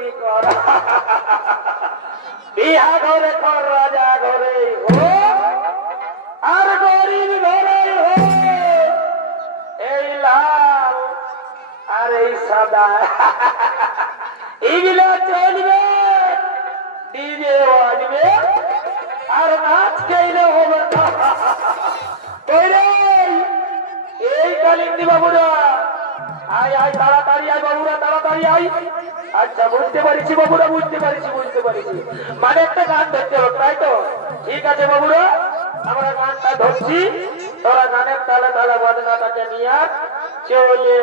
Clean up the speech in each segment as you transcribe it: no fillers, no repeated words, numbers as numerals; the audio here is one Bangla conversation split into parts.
গতি কর বিহা ঘরে কর রাজা ঘরে আর গরিব ঘরে এই লাল আর এই সাদা এইগুলো চলবে ডিজে বাজবে আর নাচ খেলে হবে এই কালিন্দী বাবুরা আয় আয় তাড়াতাড়ি আয় বাবুরা তাড়াতাড়ি আয় আচ্ছা বুঝতে পারছি বাবুরা বুঝতে পারছি মানে একটা গান ধরতে হবে তাই তো ঠিক আছে বাবুরা আমরা গানটা ধরছি তোরা গানের তালে তালে বাজনাটাকে নিয়ে চলে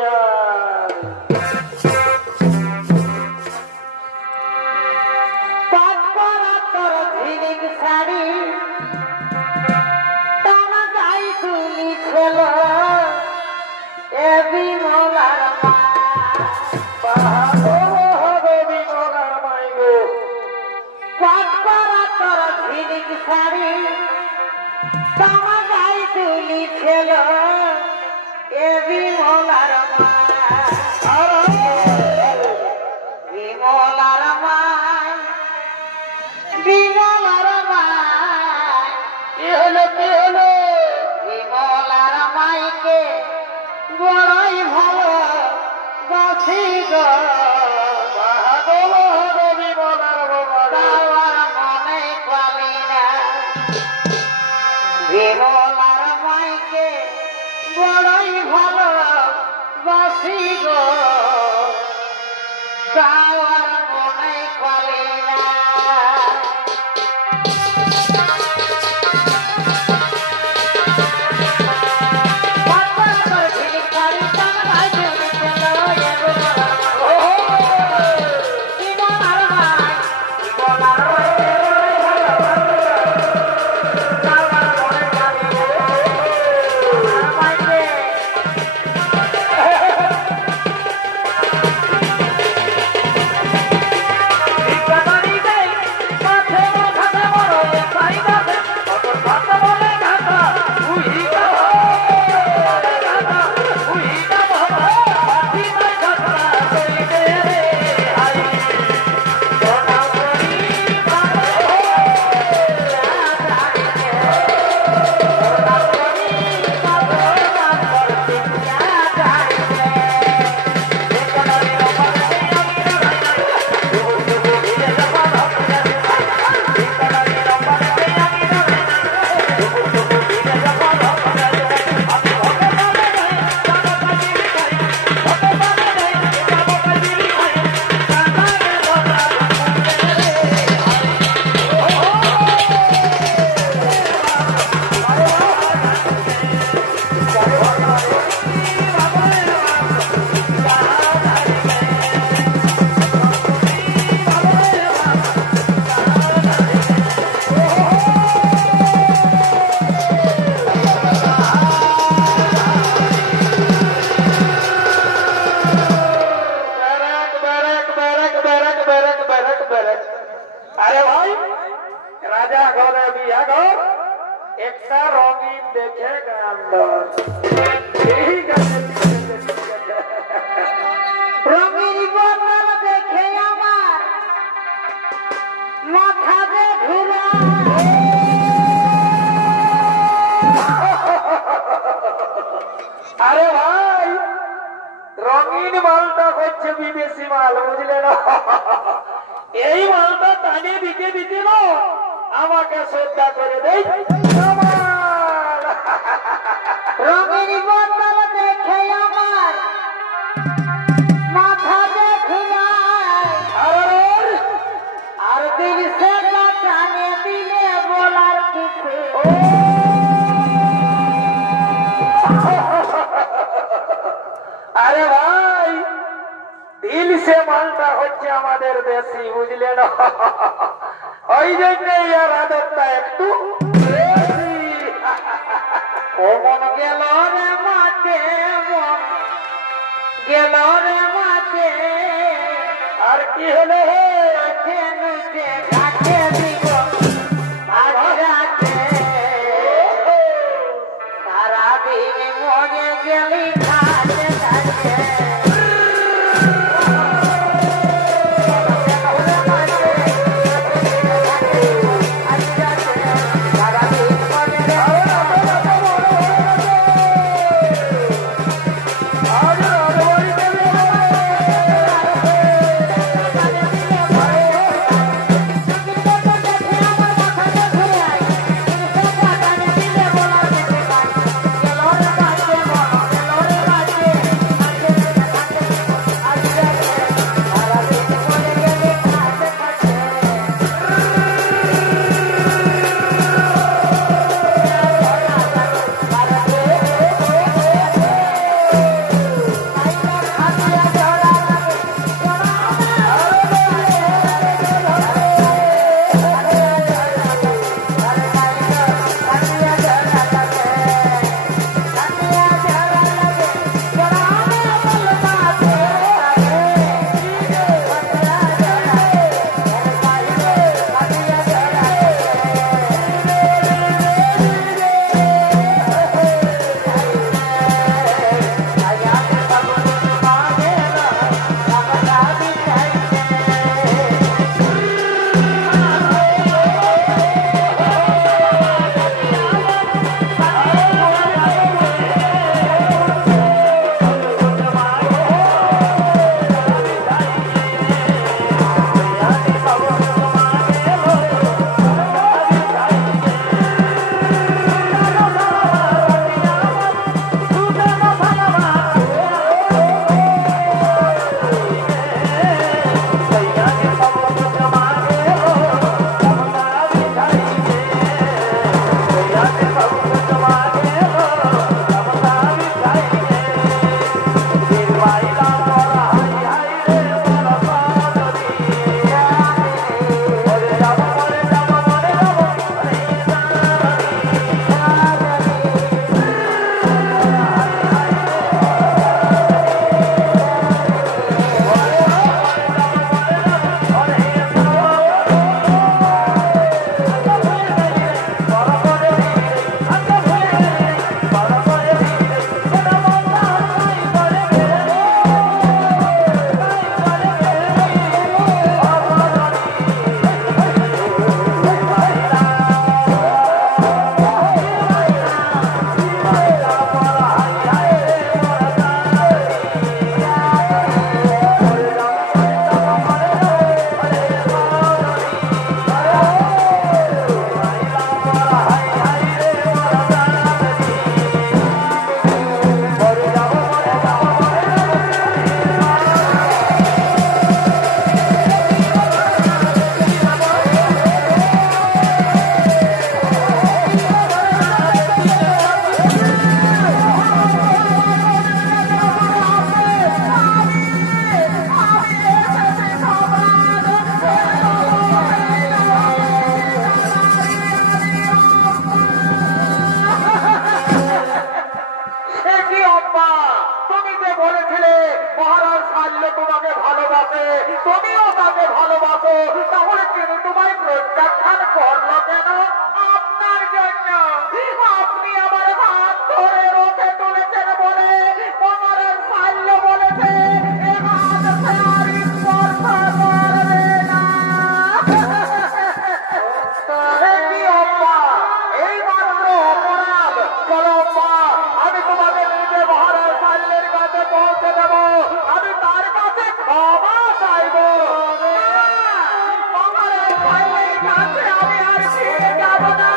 কাছে আমি আর ফিরে যাব না।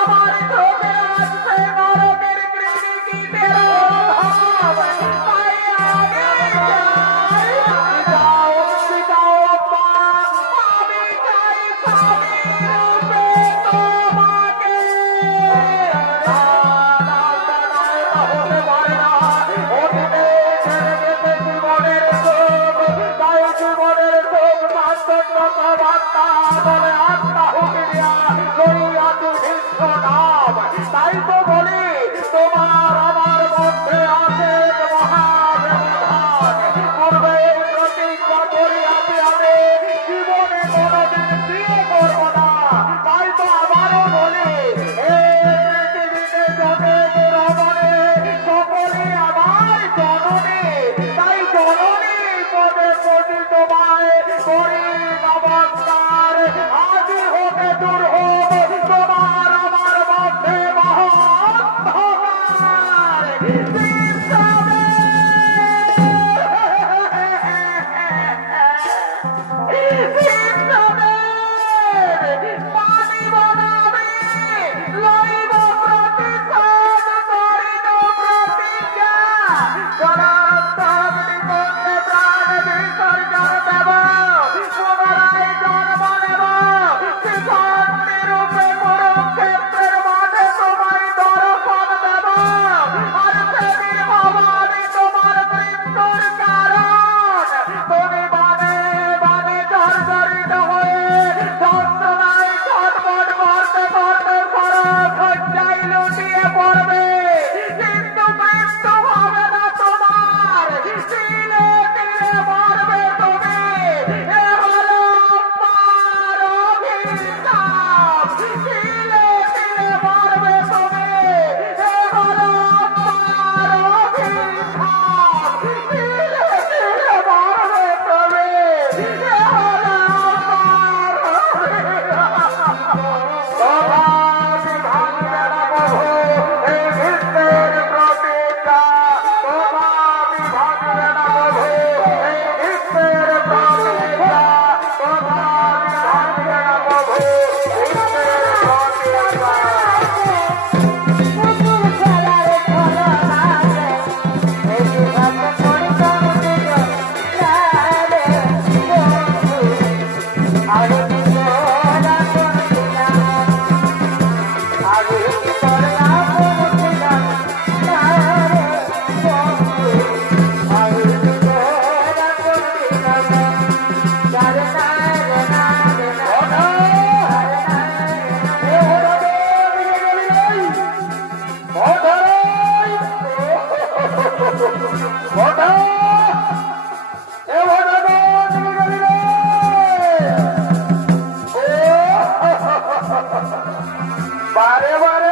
আমার চোখে আসছে নরকের কৃমিকীটের অভাব। তাই আমি চাই, যাও যাও মা, আমি চাই স্বামী রূপে তোমাকে। না না না, এটা হতে পারে না। অতীতে ছেড়ে গেছে জীবনের সুখ, তাই জীবনের সুখ বাস্তব কথাবার্তা বলে আত্মা হুকিয়া লইয়াছি ভীষ্ম নাম। তাই তো বলি তোমার আমার মধ্যে আছে মহাব্যবধান। পূর্বে এই প্রতিজ্ঞা করিয়াছি আমি জীবনে কোনদিন বিয়ে করব না। তাই তো আবারও বলি এই পৃথিবীতে যত রমণী সকলে আমার জননী। তাই জননী পদে প্রতি তোমায় করি নমস্কার। আদি হতে দূর হোক তোমার আমার মধ্যে মহান্ধকার। মানিব না আমি, লইব প্রতিশোধ, করিব প্রতিজ্ঞা। জলান্তগ্নিকুণ্ডে প্রাণ বিসর্জন দেব, পুনরায় জন্ম নেব। শ্রীকান্তি রূপে কুরুক্ষেত্রের মাঠে তোমায় দর্শন দেব। আর সেদিন হব আমি তোমার মৃত্যুর কারণ। তুমি বানে বানে জর্জরিত হয়ে যন্ত্রণায় ছটফট করতে করতে খরচ হজ্জায় লুটিয়ে পড়বে। কিন্তু মৃত্যু হবে না তোমার, তিলে তিলে মরবে তুমি। এ হলো আমার অভিশাপ। তিলে তিলে মরবে তুমি, এ হলো আমার অভিশাপ। তিলে তিলে মরবে তুমি, এ হলো আমার তোমাকে ভাঙবে না প্রভু এই ভীষ্মের প্রতিজ্ঞা। তোমাকে ভাঙবে না প্রভু এই ভীষ্মের প্রতিজ্ঞা। তোমাকে ভাঙবে না প্রভু ভীষ্মের প্রতিজ্ঞা। বারে বারে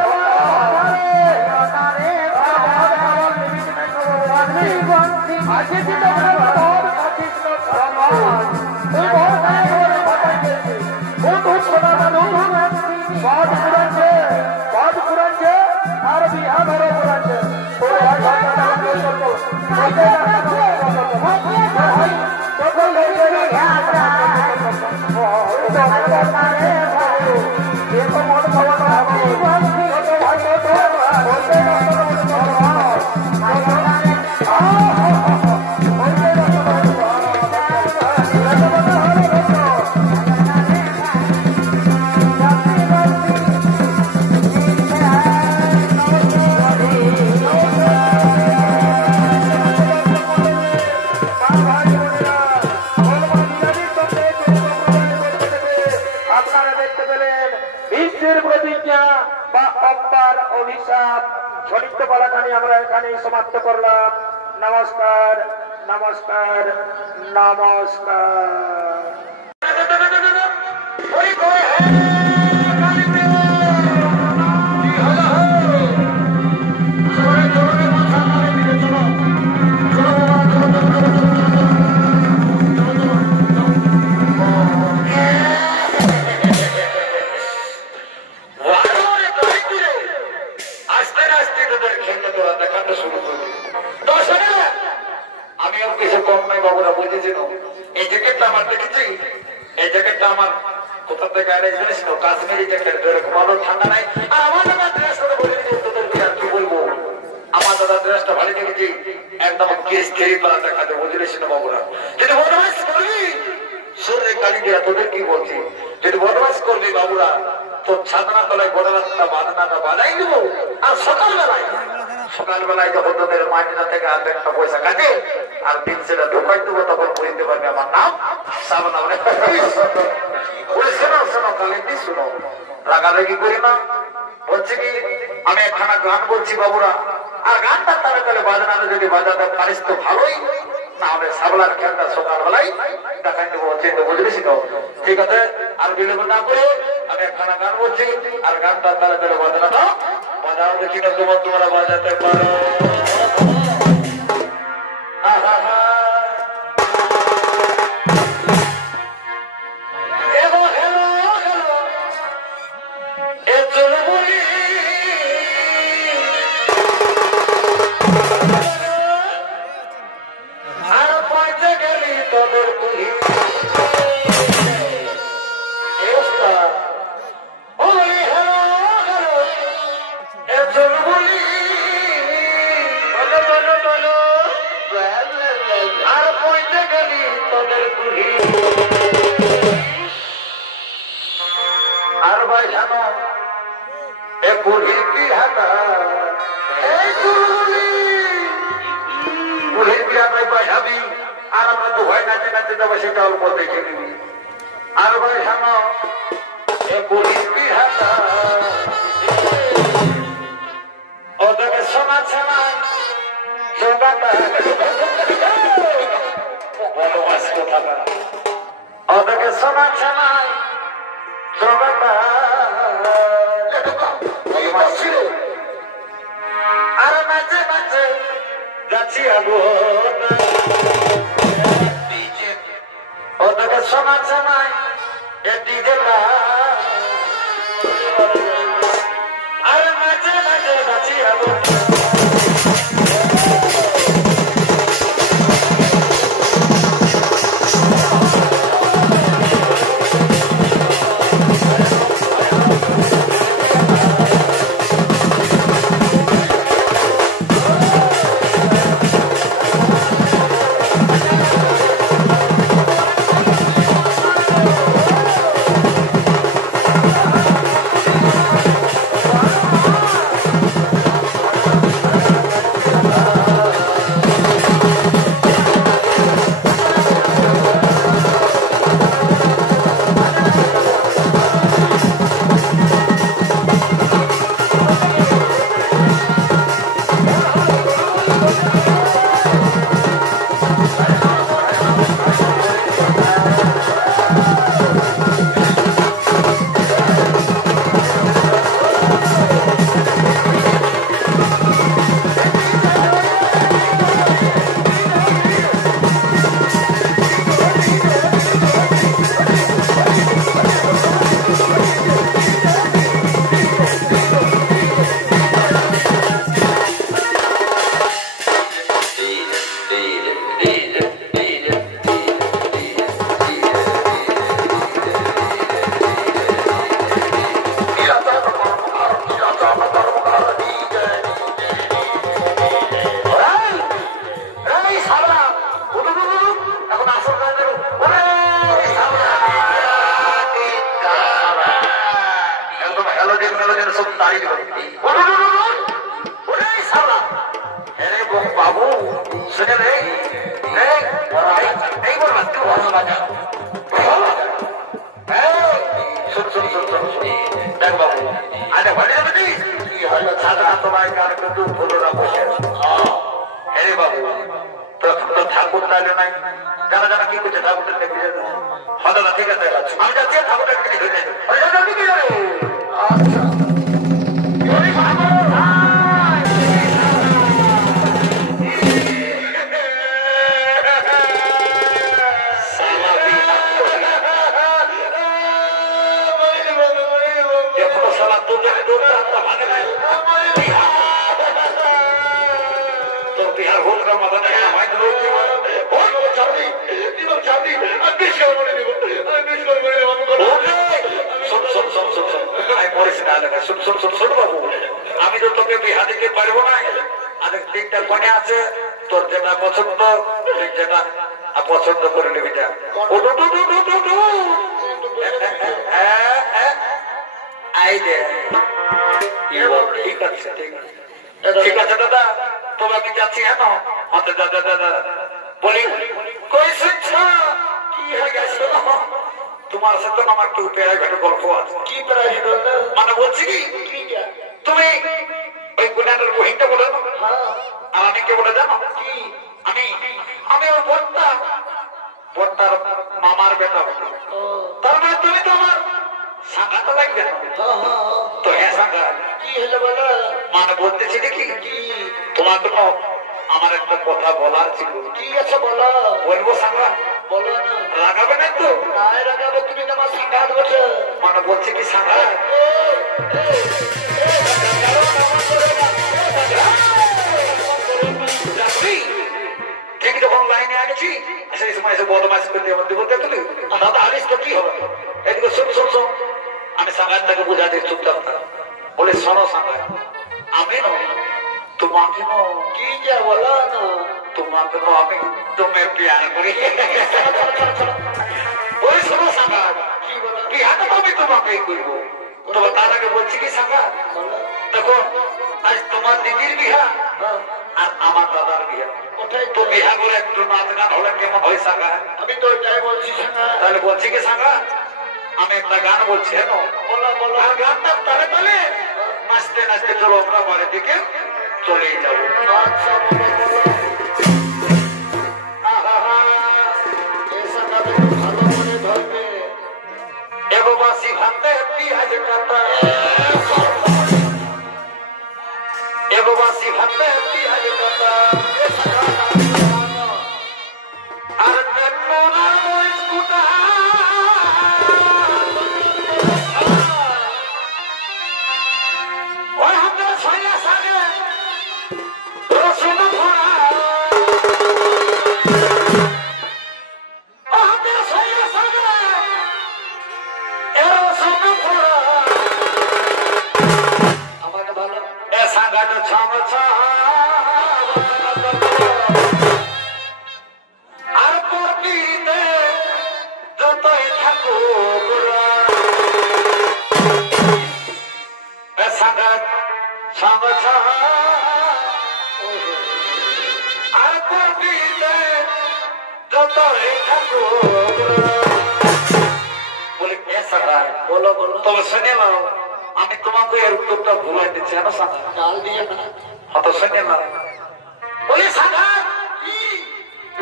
আর বিহা ধরে আমরা এখানে সমাপ্ত করলাম। নমস্কার নমস্কার নমস্কার। আমি আর কিছু কম নাই বাবুরা বুঝেছি এই টিকিটটা আমার দেখেছি এই এই জ্যাকেটটা আমার কোথা থেকে আনে জানিস তো, কাশ্মীরি জ্যাকেট, ভালো ঠান্ডা নাই। আর আমার দাদা ড্রেস করে বলে দিয়েছে তোদের কি বলবো, আমার দাদা ড্রেসটা ভালো দেখেছি, একদম কেস খেয়ে করা দেখাতে, বুঝলিস না বাবুরা। যদি বদমাইশ করবি শরীরে কালি দিয়া, তোদের কি বলছি, যদি বদমাইশ করবি বাবুরা তোর ছাদনা তলায় বড় রাস্তা বাঁধনাটা বাজাই দিব। আর সকালবেলায় যখন তোদের মাইনা থেকে হাতে একটা পয়সা কাটে আর দিন সেটা ঢোকাই দেবো, তখন বুঝতে পারবে আমার নাম সাবনা। শোনো শোনো কালিন্দি শোনো, রাগারাগি করি না। বলছি কি আমি একখানা গান বলছি বাবুরা, আর গানটা তারা কালে বাজনাটা যদি বাজাতে পারিস তো ভালোই, না হলে সাবলার খেলটা সকালবেলায় দেখাই দেবো, চিন্তা বুঝলিস তো। ঠিক আছে, আর বিলম্ব না করে আমি একখানা গান বলছি, আর গানটা তারা কালে বাজনাটা বাজাও দেখি না, তোমরা বাজাতে পারো। আর ভাই জানো এ বুড়ির কি হাতা, এই বুড়ির বিয়াটাই পাঠাবি, আর আমরা তো ভয় নাচে নাচে যাবো, সেটা অল্প দেখে নিবি। আর ভাই জানো এ বুড়ির কি হাতা, ওদেরকে শোনা শোনা যোগাটা ওদেরকে শোনা শোনা আর নাচে নাচে যাচ্ছি ওদেরকে শোনা শোনায় আর নাচে নাচে যাচ্ছি বাবু শুনে রে দেখ বাবু আরে ভালো সাধারণত গান কিন্তু ভুলো না বসে হ্যাঁ বাবু তো ঠাকুর তাইলে নাই, যারা যারা কি করছে ঠাকুরটা দেখে যাবে হঠাৎ ঠিক আছে আমি যাচ্ছি ঠাকুরটা আচ্ছা তিনটা কোণে আছে, তোর যেটা পছন্দ তুই যেটা পছন্দ করে নিবি। ঠিক আছে ঠিক আছে দাদা, তবে আমি যাচ্ছি। কেন দাদা বলি কই শুনছ কি হয়ে গেছে? তোমার সাথে আমার একটু প্রাইভেট গল্প আছে। কি প্রাইভেট? মানে বলছি কি তুমি ওই গুণাটার বহিনটা বলে দাও। আর আমি কে বলে জানো? কি আমি আমি ওর বড়টার মামার বেটা। তার মানে তুমি তো আমার সাঙ্গাটা লাগবে না? তো হ্যাঁ সাঙ্গা। কি হলো বলো? মানে বলতেছি দেখি তোমার তো আমার একটা কথা বলার ছিল। ঠিক আছে বলো। বলবো সাঙ্গা? বলো না। লাগাবে না তো? নাই লাগাবো, তুমি তো আমার সাঙ্গা বলছো। মানে বলছি কি সাঙ্গা ঠিক যখন লাইনে আগেছি সেই সময় এসে বদমাইশ করতে আমার বলতে তুমি দাদা আলিস তো কি হবে? এদিকে শোন শোন শোন, আমি সাঙ্গারটাকে বুঝাতে চুপচাপ থাক। বলে শোনো সাঙ্গার, আমি তোমাকে কি যা বলো না, তোমাকে আমি তুমি প্যার করি। ওই শোনো সাঙ্গার, বিহাটা তো আমি তোমাকেই করবো। তবে তার আগে বলছি কি সাঙ্গার, দেখো আজ তোমার দিদির বিহা আর আমার দাদার বিহা। তো বিহা করে একটু নাচ গান হলে কেমন হয় সাঙ্গা? আমি তো ওইটাই বলছি সাঙ্গা। তাহলে বলছি কি সাঙ্গা, আমি একটা গান বলছি। বলো বলো। আর গানটা তালে তালে নাচতে নাচতে চলো আমরা বাড়ির দিকে চলে যাবো। আচ্ছা বলো বলো। ভালো করে ধরবে এগোবাসী ভাতে পিঁয়াজ কাটা, এগোবাসী ভাতে পিঁয়াজ কাটা আর পেট্রোলার মরিচ কুটা। ওই হাতে ছয়া সাগে রসুন ফোড়া, ওই হাতে ছয়া সাগে রসুন ফোড়া। আমাকে ভালো এ সাগাটা ছাম ছাম আর পরবিতে যতই থাকো এ সাগাত ছাম ছাম আর পরবিতে যতই থাকো। বলে এ সাগাত বলো বলো। তবে শুনে নাও, আমি তোমাকে এর উত্তরটা ভুলাই দিচ্ছি। জানো সাগা ডাল দিয়ে না হত শুনে নাও। বলি সাগা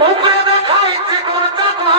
উপরে দেখাইছে কোন জায়গা